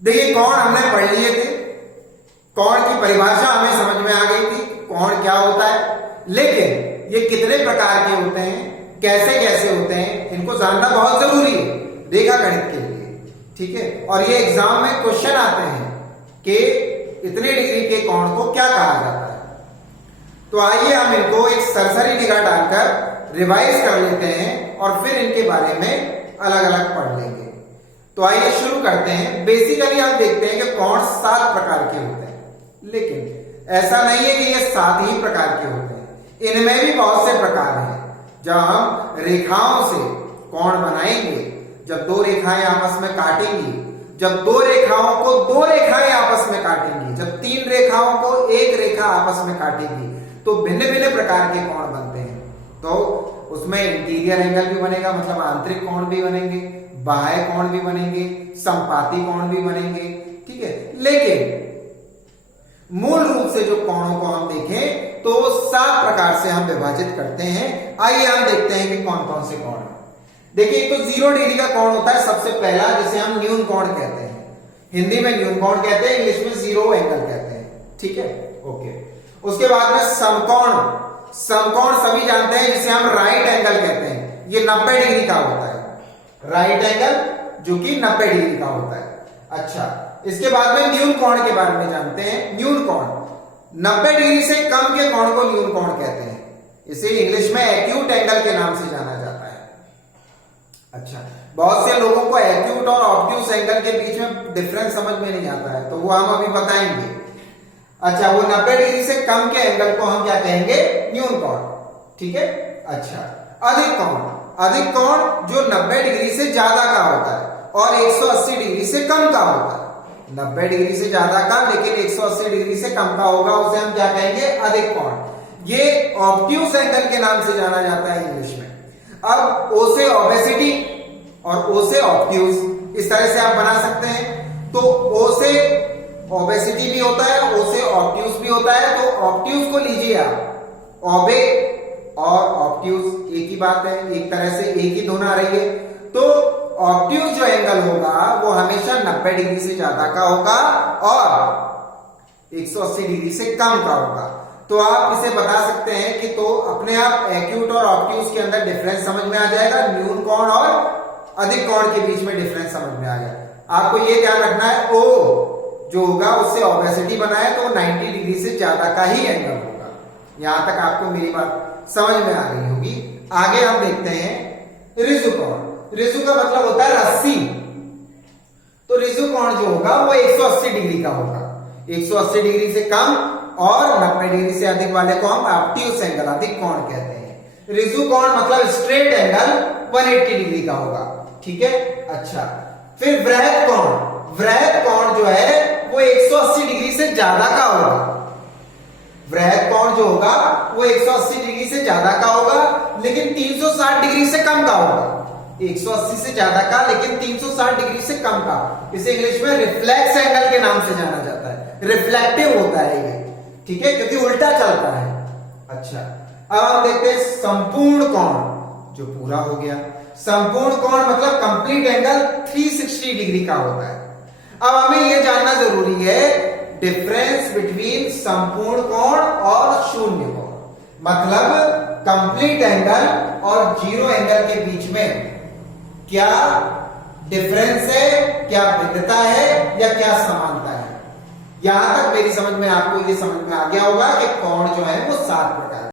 देखिए कोण हमने पढ़ लिए थे, कोण की परिभाषा हमें समझ में आ गई थी, कोण क्या होता है, लेकिन ये कितने प्रकार के होते हैं, कैसे कैसे होते हैं, इनको जानना बहुत जरूरी है रेखा गणित के लिए। ठीक है, और ये एग्जाम में क्वेश्चन आते हैं कि इतने डिग्री के कोण को क्या कहा जाता है। तो आइए हम इनको एक सरसरी निगाह डालकर रिवाइज कर लेते हैं और फिर इनके बारे में अलग अलग पढ़ लेंगे। तो आइए शुरू करते हैं। बेसिकली हम देखते हैं कि कोण 7 प्रकार के होते हैं, लेकिन ऐसा नहीं है कि ये 7 ही प्रकार के होते हैं, इनमें भी बहुत से प्रकार हैं। जब हम रेखाओं से कोण बनाएंगे, जब दो रेखाएं आपस में काटेंगी, जब दो रेखाओं को दो रेखाएं आपस में काटेंगी, जब 3 रेखाओं को एक रेखा आपस में काटेंगी, तो भिन्न भिन्न प्रकार के कोण बनते हैं। तो उसमें इंटीरियर एंगल भी बनेगा, मतलब आंतरिक कोण भी बनेंगे, बाह्य कोण भी बनेंगे, संपाती कोण भी बनेंगे। ठीक है, लेकिन मूल रूप से जो कोणों को हम देखें तो 7 प्रकार से हम विभाजित करते हैं। आइए हम देखते हैं कि कौन कौन से कोण हैं। देखिए, तो 0 डिग्री का कोण होता है सबसे पहला, जिसे हम न्यून कोण कहते हैं। हिंदी में न्यून कोण कहते हैं, इंग्लिश में 0 एंगल कहते हैं। ठीक है, ओके। उसके बाद में समकोण, समकोण सभी जानते हैं, जिसे हम राइट एंगल कहते हैं। ये 90 डिग्री का होता है, राइट एंगल जो कि 90 डिग्री का होता है। अच्छा, इसके बाद में न्यून कोण के बारे में जानते हैं। न्यून कोण 90 डिग्री से कम के कोण को न्यून कोण कहते हैं। इसे इंग्लिश में एक्यूट एंगल के नाम से जाना जाता है। अच्छा, बहुत से लोगों को एक्यूट और ऑब्ट्यूस एंगल के बीच में डिफरेंस समझ में नहीं आता है, तो वो हम अभी बताएंगे। अच्छा, वो 90 डिग्री से कम के एंगल को हम क्या कहेंगे? न्यून कोण। ठीक है। अच्छा, अधिक कोण, अधिक कोण जो 90 डिग्री से ज्यादा का होता है और 180 डिग्री से कम का होता है। 90 डिग्री से ज्यादा का लेकिन 180 डिग्री से कम का होगा, उसे हम क्या कहेंगे? अधिक कोण। ये ऑब्ट्यूस एंगल के नाम से जाना जाता है इंग्लिश में। अब ओ से ओबेसिटी और ओ से ऑब्ट्यूस, इस तरह से आप बना सकते हैं। तो ओ से ओबेसिटी भी होता है, ओ से ऑब्ट्यूस भी होता है। तो ऑब्ट्यूस को लीजिए आप, ओबे और ऑब्ट्यूस एक ही बात है, एक तरह से एक ही धुन आ रही है। तो ऑब्ट्यूस जो एंगल होगा वो हमेशा 90 डिग्री से ज्यादा का होगा और 180 डिग्री से कम का होगा। तो आप इसे बता सकते हैं कि तो अपने आप एक्यूट और ऑब्ट्यूस के अंदर डिफरेंस समझ में आ जाएगा, न्यून कोण और अधिक कोण के बीच में डिफरेंस समझ में आ गया। आपको ये ध्यान रखना है, ओ जो होगा उससे ओबेसिटी बना है तो 90 डिग्री से ज्यादा का ही एंगल होगा। यहां तक आपको मेरी बात समझ में आ रही होगी। आगे हम देखते हैं ऋजु कोण। ऋजु का मतलब होता है रस्सी। तो ऋजु कोण जो होगा वो 180 डिग्री का होगा। 180 डिग्री से कम और 90 डिग्री से अधिक वाले को हम ऑब्ट्यूस एंगल, अधिक कोण कहते हैं। ऋजु कोण मतलब स्ट्रेट एंगल 180 डिग्री का होगा। ठीक है। अच्छा, फिर वृहत कोण। वृहत कोण जो है वो 180 डिग्री से ज्यादा का होगा। वृहत कोण जो होगा वो 180 डिग्री से ज्यादा का होगा लेकिन 360 डिग्री से कम का होगा। 180 से ज्यादा का लेकिन 360 डिग्री से कम का। इसे इंग्लिश में रिफ्लेक्स एंगल के नाम से जाना जाता है, रिफ्लेक्टिव होता है ये। ठीक है, क्योंकि उल्टा चलता है। अच्छा, अब हम देखते हैं संपूर्ण कोण, जो पूरा हो गया। संपूर्ण कोण मतलब कंप्लीट एंगल 360 डिग्री का होता है। अब हमें यह जानना जरूरी है डिफरेंस बिटवीन संपूर्ण कोण और शून्य कोण, मतलब कंप्लीट एंगल और जीरो एंगल के बीच में क्या डिफरेंस है, क्या भिन्नता है या क्या समानता है। यहां तक मेरी समझ में आपको ये समझ में आ गया होगा कि कोण जो है वो 7 प्रकार